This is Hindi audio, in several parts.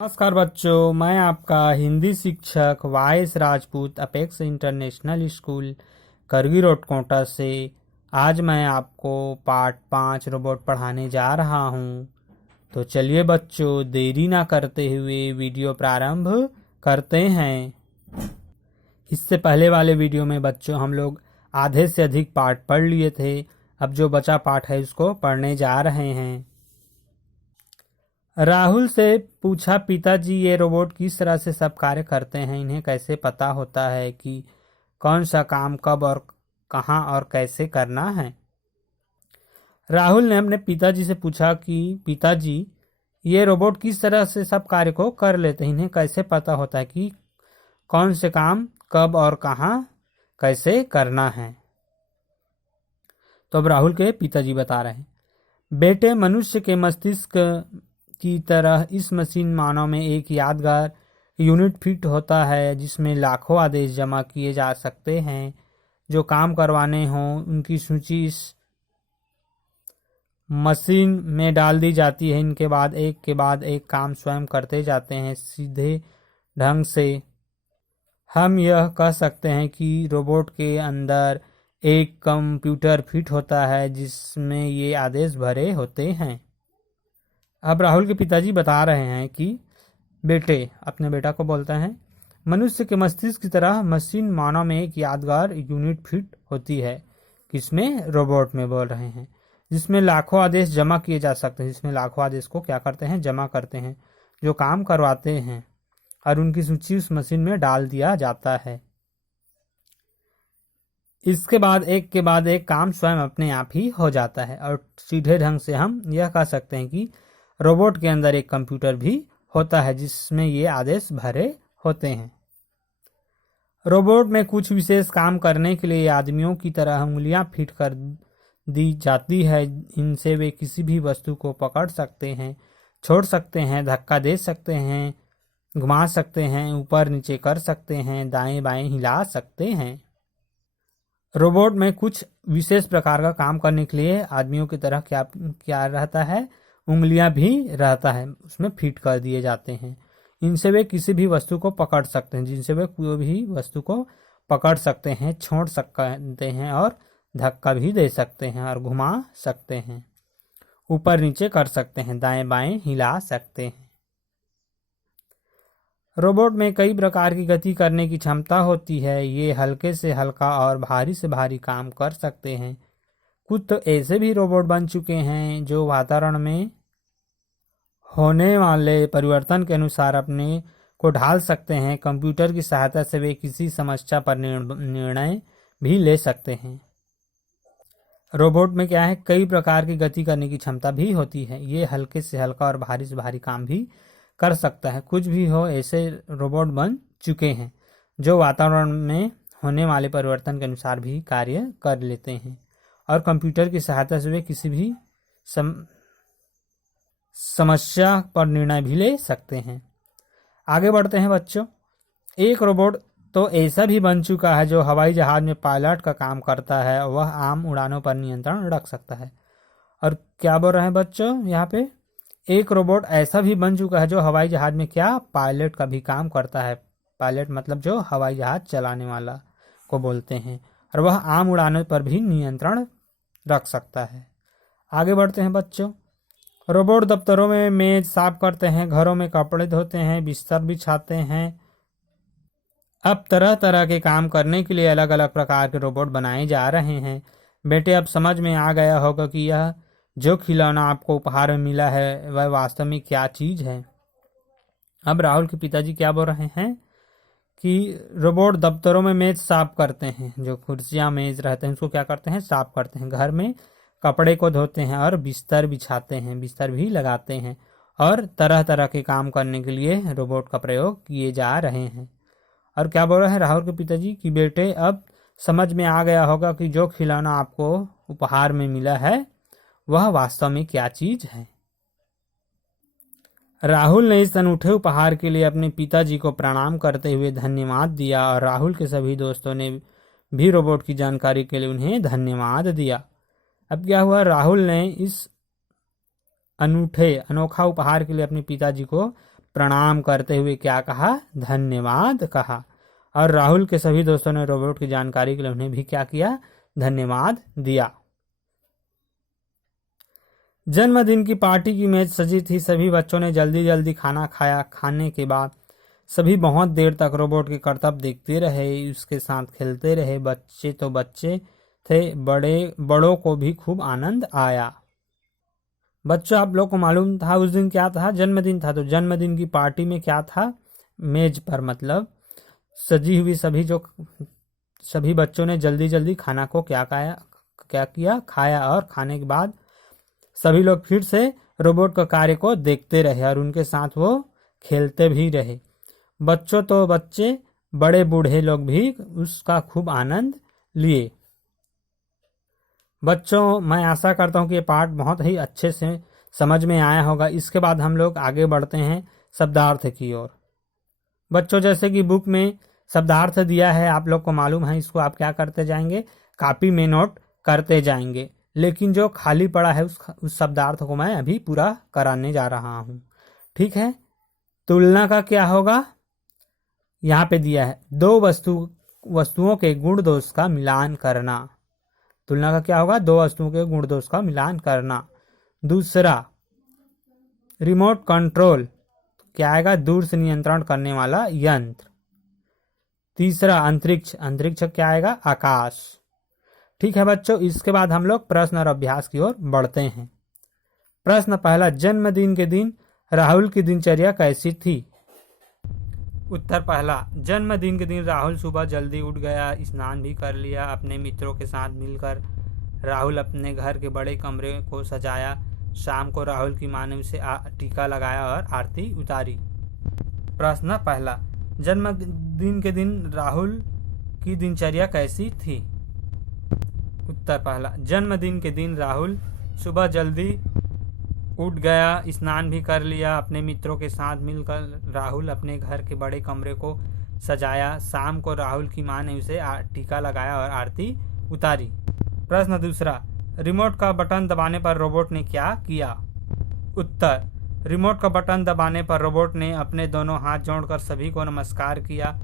नमस्कार बच्चों, मैं आपका हिंदी शिक्षक vice Rajput apex international school करगी रोड कोटा से आज मैं आपको पार्ट 5 रोबोट पढ़ाने जा रहा हूं। तो चलिए बच्चों, देरी ना करते हुए वीडियो प्रारंभ करते हैं। इससे पहले वाले वीडियो में बच्चों हम लोग आधे से अधिक पार्ट पढ़ लिए थे। अब जो बचा पार्ट है उसको पढ़ने जा रहे हैं। राहुल से पूछा, पिताजी ये रोबोट किस तरह से सब कार्य करते हैं, इन्हें कैसे पता होता है कि कौन सा काम कब और कहां और कैसे करना है। राहुल ने अपने पिताजी से पूछा कि पिताजी ये रोबोट किस तरह से सब कार्य को कर लेते हैं, इन्हें कैसे पता होता है कि कौन से काम कब और कहां कैसे करना है। तो अब राहुल के पिताजी बता रहे हैं, बेटे मनुष्य के मस्तिष्क की तरह इस मशीन मानव में एक यादगार यूनिट फिट होता है जिसमें लाखों आदेश जमा किए जा सकते हैं। जो काम करवाने हों उनकी सूची इस मशीन में डाल दी जाती है। इनके बाद एक काम स्वयं करते जाते हैं। सीधे ढंग से हम यह कह सकते हैं कि रोबोट के अंदर एक कंप्यूटर फिट होता है जिसमें ये आदेश भरे होते हैं। अब राहुल के पिताजी बता रहे हैं कि बेटे, अपने बेटा को बोलते हैं, मनुष्य के मस्तिष्क की तरह मशीन मानव में एक यादगार यूनिट फिट होती है। किसमें? रोबोट में बोल रहे हैं, जिसमें लाखों आदेश जमा किए जा सकते हैं। जिसमें लाखों आदेश को क्या करते हैं? जमा करते हैं। जो काम करवाते हैं और उनकी सूची उस मशीन में डाल दिया जाता है। इसके बाद एक काम स्वयं अपने आप ही हो जाता है। और सीधे ढंग से हम यह कह सकते हैं कि रोबोट के अंदर एक कंप्यूटर भी होता है जिसमें ये आदेश भरे होते हैं। रोबोट में कुछ विशेष काम करने के लिए आदमियों की तरह उंगलियां फिट कर दी जाती है। इनसे वे किसी भी वस्तु को पकड़ सकते हैं, छोड़ सकते हैं, धक्का दे सकते हैं, घुमा सकते हैं, ऊपर नीचे कर सकते हैं, दाएं बाएं हिला सकते हैं। रोबोट में कुछ विशेष प्रकार का काम करने के लिए आदमियों की तरह क्या रहता है? उंगलियां भी रहता है, उसमें फिट कर दिए जाते हैं। इनसे वे किसी भी वस्तु को पकड़ सकते हैं, जिनसे वे कोई भी वस्तु को पकड़ सकते हैं, छोड़ सकते हैं और धक्का भी दे सकते हैं और घुमा सकते हैं, ऊपर नीचे कर सकते हैं, दाएं बाएं हिला सकते हैं। रोबोट में कई प्रकार की गति करने की क्षमता होती है। ये हल्के से हल्का और भारी से भारी काम कर सकते हैं। कुछ तो ऐसे भी रोबोट बन चुके हैं जो वातावरण में होने वाले परिवर्तन के अनुसार अपने को ढाल सकते हैं। कंप्यूटर की सहायता से वे किसी समस्या पर निर्णय भी ले सकते हैं। रोबोट में क्या है? कई प्रकार की गति करने की क्षमता भी होती है। ये हल्के से हल्का और भारी से भारी काम भी कर सकता है। कुछ भी हो, ऐसे रोबोट बन चुके हैं जो वातावरण में होने वाले परिवर्तन के अनुसार भी कार्य कर लेते हैं और कंप्यूटर की सहायता से वे किसी भी समस्या पर निर्णय भी ले सकते हैं। आगे बढ़ते हैं बच्चों। एक रोबोट तो ऐसा भी बन चुका है जो हवाई जहाज में पायलट का काम करता है। वह आम उड़ानों पर नियंत्रण रख सकता है। और क्या बोल रहे हैं बच्चों यहाँ पे? एक रोबोट ऐसा भी बन चुका है जो हवाई जहाज में क्या? पायलट का भी काम करता है। पायलट मतलब जो हवाई जहाज चलाने वाला को बोलते हैं। और वह आम उड़ानों पर भी नियंत्रण रख सकता है। आगे बढ़ते हैं बच्चों। रोबोट दफ्तरों में मेज साफ करते हैं, घरों में कपड़े धोते हैं, बिस्तर बिछाते हैं। अब तरह तरह के काम करने के लिए अलग अलग प्रकार के रोबोट बनाए जा रहे हैं। बेटे, अब समझ में आ गया होगा कि यह जो खिलौना आपको उपहार में मिला है वह वास्तव में क्या चीज है। अब राहुल के पिताजी क्या बोल रहे हैं कि रोबोट दफ्तरों में मेज साफ करते हैं। जो कुर्सियां मेज रहते हैं उसको क्या करते हैं? साफ करते हैं। घर में कपड़े को धोते हैं और बिस्तर बिछाते हैं, बिस्तर भी लगाते हैं। और तरह तरह के काम करने के लिए रोबोट का प्रयोग किए जा रहे हैं। और क्या बोल रहे हैं राहुल के पिताजी कि बेटे, अब समझ में आ गया होगा कि जो खिलौना आपको उपहार में मिला है वह वास्तव में क्या चीज है। राहुल ने इस अनूठे उपहार के लिए अपने पिताजी को प्रणाम करते हुए धन्यवाद दिया और राहुल के सभी दोस्तों ने भी रोबोट की जानकारी के लिए उन्हें धन्यवाद दिया। अब क्या हुआ? राहुल ने इस अनोखा उपहार के लिए अपने पिताजी को प्रणाम करते हुए क्या कहा, धन्यवाद कहा। और राहुल के सभी दोस्तों ने रोबोट की जानकारी के लिए उन्हें भी क्या किया, धन्यवाद दिया। जन्मदिन की पार्टी की मेज सजी थी। सभी बच्चों ने जल्दी जल्दी खाना खाया। खाने के बाद सभी बहुत देर तक रोबोट के करतब देखते रहे, उसके साथ खेलते रहे। बच्चे तो बच्चे थे, बड़ों को भी खूब आनंद आया। बच्चों, आप लोग को मालूम था उस दिन क्या था, जन्मदिन था। तो जन्मदिन की पार्टी में क्या था, मेज पर मतलब सजी हुई सभी बच्चों ने जल्दी जल्दी खाना को क्या किया, खाया। और खाने के बाद सभी लोग फिर से रोबोट का कार्य को देखते रहे और उनके साथ वो खेलते भी रहे। बच्चों तो बच्चे, बड़े बूढ़े लोग भी उसका खूब आनंद लिए। बच्चों, मैं आशा करता हूँ कि ये पाठ बहुत ही अच्छे से समझ में आया होगा। इसके बाद हम लोग आगे बढ़ते हैं शब्दार्थ की ओर। बच्चों, जैसे कि बुक में शब्दार्थ दिया है, आप लोग को मालूम है, इसको आप क्या करते जाएंगे, कापी में नोट करते जाएंगे। लेकिन जो खाली पड़ा है उस शब्दार्थ को मैं अभी पूरा कराने जा रहा हूँ, ठीक है। तुलना का क्या होगा, यहाँ पे दिया है, दो वस्तुओं के गुण दोष का मिलान करना। तुलना का क्या होगा, दो वस्तुओं के गुण दोष का मिलान करना। दूसरा, रिमोट कंट्रोल, क्या आएगा, दूर से नियंत्रण करने वाला यंत्र। तीसरा, अंतरिक्ष, अंतरिक्ष क्या आएगा, आकाश। ठीक है बच्चों, इसके बाद हम लोग प्रश्न और अभ्यास की ओर बढ़ते हैं। प्रश्न पहला, जन्मदिन के दिन राहुल की दिनचर्या कैसी थी। उत्तर पहला, जन्मदिन के दिन राहुल सुबह जल्दी उठ गया, स्नान भी कर लिया। अपने मित्रों के साथ मिलकर राहुल अपने घर के बड़े कमरे को सजाया। शाम को राहुल की माँ ने उसे टीका लगाया और आरती उतारी। प्रश्न पहला, जन्मदिन के दिन राहुल की दिनचर्या कैसी थी। उत्तर पहला, जन्मदिन के दिन राहुल सुबह जल्दी उठ गया, स्नान भी कर लिया। अपने मित्रों के साथ मिलकर राहुल अपने घर के बड़े कमरे को सजाया। शाम को राहुल की मां ने उसे टीका लगाया और आरती उतारी। प्रश्न दूसरा, रिमोट का बटन दबाने पर रोबोट ने क्या किया। उत्तर, रिमोट का बटन दबाने पर रोबोट ने अपने दोनों हाथ जोड़कर सभी को नमस्कार किया।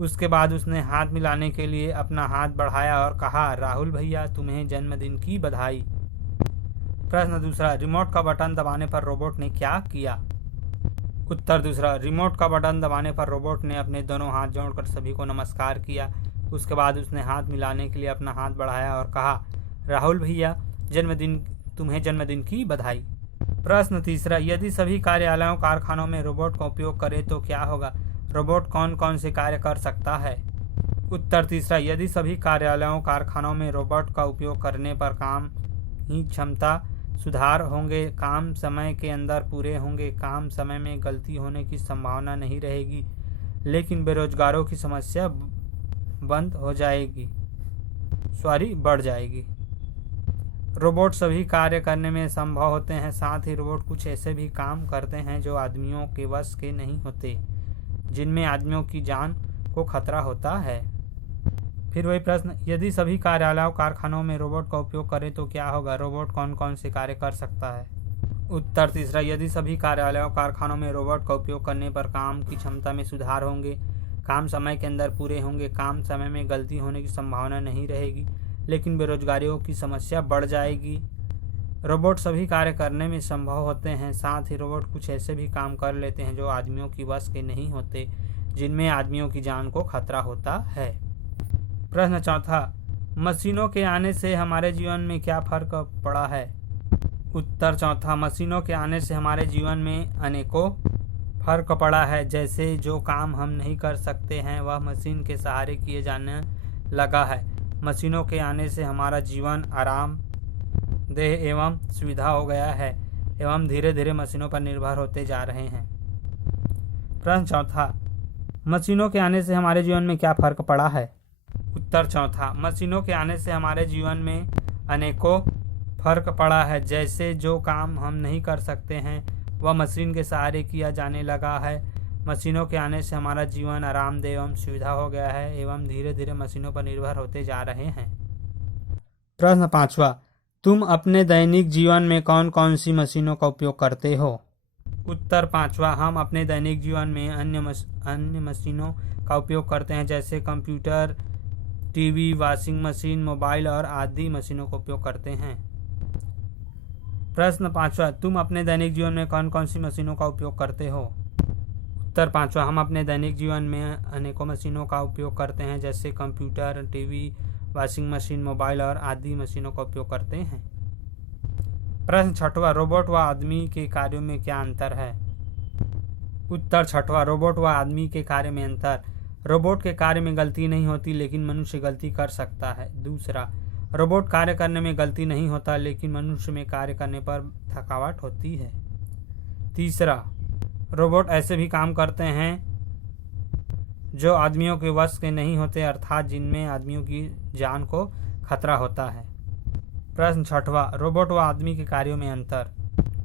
उसके बाद उसने हाथ मिलाने के लिए अपना हाथ बढ़ाया और कहा, राहुल भैया तुम्हें जन्मदिन की बधाई। प्रश्न दूसरा, रिमोट का बटन दबाने पर रोबोट ने क्या किया। उत्तर दूसरा, रिमोट का बटन दबाने पर रोबोट ने अपने दोनों हाथ जोड़कर सभी को नमस्कार किया। उसके बाद उसने हाथ मिलाने के लिए अपना हाथ बढ़ाया और कहा, राहुल भैया तुम्हें जन्मदिन की बधाई। प्रश्न तीसरा, यदि सभी कार्यालयों कारखानों में रोबोट का उपयोग करें तो क्या होगा। रोबोट कौन कौन से कार्य कर सकता है। उत्तर तीसरा, यदि सभी कार्यालयों कारखानों में रोबोट का उपयोग करने पर काम ही क्षमता सुधार होंगे, काम समय के अंदर पूरे होंगे, काम समय में गलती होने की संभावना नहीं रहेगी, लेकिन बेरोजगारों की समस्या बढ़ जाएगी। रोबोट सभी कार्य करने में संभव होते हैं, साथ ही रोबोट कुछ ऐसे भी काम करते हैं जो आदमियों के वश के नहीं होते, जिनमें आदमियों की जान को खतरा होता है। फिर वही प्रश्न, यदि सभी कार्यालयों कारखानों में रोबोट का उपयोग करें तो क्या होगा। रोबोट कौन कौन से कार्य कर सकता है। उत्तर तीसरा, यदि सभी कार्यालयों कारखानों में रोबोट का उपयोग करने पर काम की क्षमता में सुधार होंगे, काम समय के अंदर पूरे होंगे, काम समय में गलती होने की संभावना नहीं रहेगी, लेकिन बेरोजगारियों की समस्या बढ़ जाएगी। रोबोट सभी कार्य करने में संभव होते हैं, साथ ही रोबोट कुछ ऐसे भी काम कर लेते हैं जो आदमियों की वश के नहीं होते, जिनमें आदमियों की जान को खतरा होता है। प्रश्न चौथा, मशीनों के आने से हमारे जीवन में क्या फर्क पड़ा है। उत्तर चौथा, मशीनों के आने से हमारे जीवन में अनेकों फर्क पड़ा है। जैसे जो काम हम नहीं कर सकते हैं वह मशीन के सहारे किए जाने लगा है। मशीनों के आने से हमारा जीवन आरामदेह एवं सुविधा हो गया है एवं धीरे धीरे मशीनों पर निर्भर होते जा रहे हैं। प्रश्न चौथा, मशीनों के आने से हमारे जीवन में क्या फर्क पड़ा है। उत्तर चौथा, मशीनों के आने से हमारे जीवन में अनेकों फर्क पड़ा है। जैसे जो काम हम नहीं कर सकते हैं वह मशीन के सहारे किया जाने लगा है। मशीनों के आने से हमारा जीवन आरामदेह एवं सुविधा हो गया है एवं धीरे धीरे मशीनों पर निर्भर होते जा रहे हैं। प्रश्न पांचवा, तुम अपने दैनिक जीवन में कौन कौन सी मशीनों का उपयोग करते हो। उत्तर पांचवा, हम अपने दैनिक जीवन में अन्य मशीनों का उपयोग करते हैं, जैसे computer, TV, washing machine, mobile और आदि मशीनों का उपयोग करते हैं। प्रश्न पांचवा, तुम अपने दैनिक जीवन में कौन कौन सी मशीनों का उपयोग करते हो? उत्तर पांचवा, हम अपने दैनिक जीवन में अनेकों मशीनों का उपयोग करते हैं, जैसे computer, TV, washing machine, mobile और आदि मशीनों का उपयोग करते हैं। प्रश्न छठवां, रोबोट व आदमी के कार्यों में क्या अंतर है? उत्तर छठवां, रोबोट व आदमी के कार्य में अंतर। रोबोट के कार्य में गलती नहीं होती, लेकिन मनुष्य गलती कर सकता है। दूसरा, रोबोट कार्य करने में गलती नहीं होता, लेकिन मनुष्य में कार्य करने पर थकावट होती है। तीसरा, रोबोट ऐसे भी काम करते हैं जो आदमियों के वश के नहीं होते, अर्थात जिनमें आदमियों की जान को खतरा होता है। प्रश्न छठवां, रोबोट व आदमी के कार्यों में अंतर।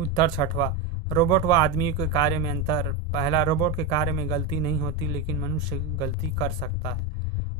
उत्तर छठवां, रोबोट व आदमी के कार्य में अंतर। पहला, रोबोट के कार्य में गलती नहीं होती, लेकिन मनुष्य गलती कर सकता है।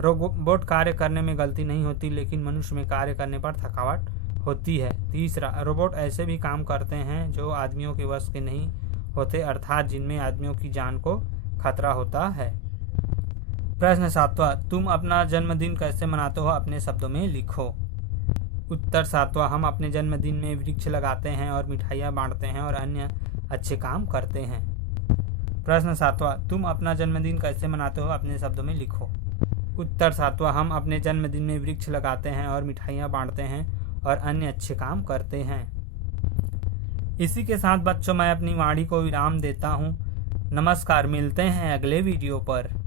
रोबोट कार्य करने में गलती नहीं होती, लेकिन मनुष्य में कार्य करने पर थकावट होती है। तीसरा, रोबोट ऐसे भी काम करते हैं जो आदमियों के वश के नहीं होते, अर्थात जिनमें आदमियों की जान को खतरा होता है। प्रश्न सातवां, तुम अपना जन्मदिन कैसे मनाते हो? अपने शब्दों में लिखो। उत्तर सातवां, हम अपने जन्मदिन में वृक्ष लगाते हैं और मिठाइयाँ बांटते हैं और अन्य अच्छे काम करते हैं। प्रश्न सातवां, तुम अपना जन्मदिन कैसे मनाते हो? अपने शब्दों में लिखो। उत्तर सातवां, हम अपने जन्मदिन में वृक्ष लगाते हैं और मिठाइयाँ बांटते हैं और अन्य अच्छे काम करते हैं। इसी के साथ बच्चों मैं अपनी वाणी को विराम देता हूँ। नमस्कार, मिलते हैं अगले वीडियो पर।